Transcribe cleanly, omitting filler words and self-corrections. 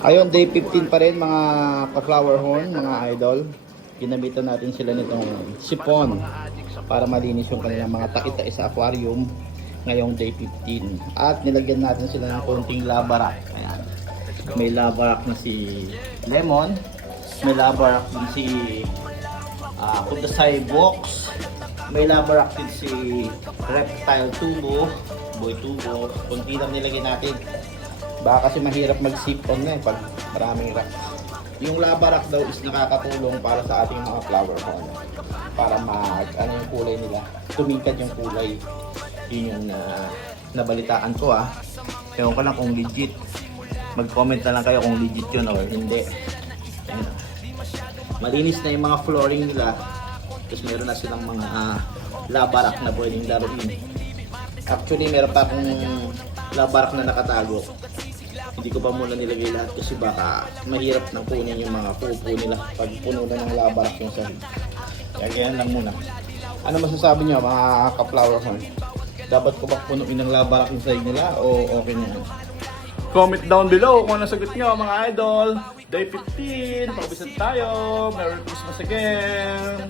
Ayun, day 15 pa rin mga ka-flower horn, mga idol. Ginamitan natin sila nitong sipon para malinis yung kanilang mga takita sa aquarium ngayong day 15. At nilagyan natin sila ng konting lava rock. Ayan. May lava rock na si Lemon, may lava rock din si Kudasai Box, may lava rock din si Reptile Tubo, Boy Tubo. Kunti lang nilagyan natin. Baka kasi mahirap mag-sip on na pag maraming rock. Yung lava rock daw is nakakatulong para sa ating mga flower horn. Para ano yung kulay nila. Tumikad yung kulay. Yun yung nabalitaan ko Ewan ko lang kung legit. Mag-comment na lang kayo kung legit yun or hindi. Ayan. Malinis na yung mga flooring nila. Tapos meron na silang mga lava rock na pwedeng laruin. Actually meron pa akong lava rock na nakatago. Hindi ko pa muna nilagay lahat kasi baka mahirap nang kunin yung mga pupo nila pag puno na ng lava rock yung sahig. Kaya ganyan lang muna. Ano masasabi nyo mga ka-flower horn? Dapat ko ba punuin ng lava rock yung sahig nila o okay na yan? Comment down below kung ano sagot nyo mga idol. Day 15, pag-visit tayo. Merry Christmas again!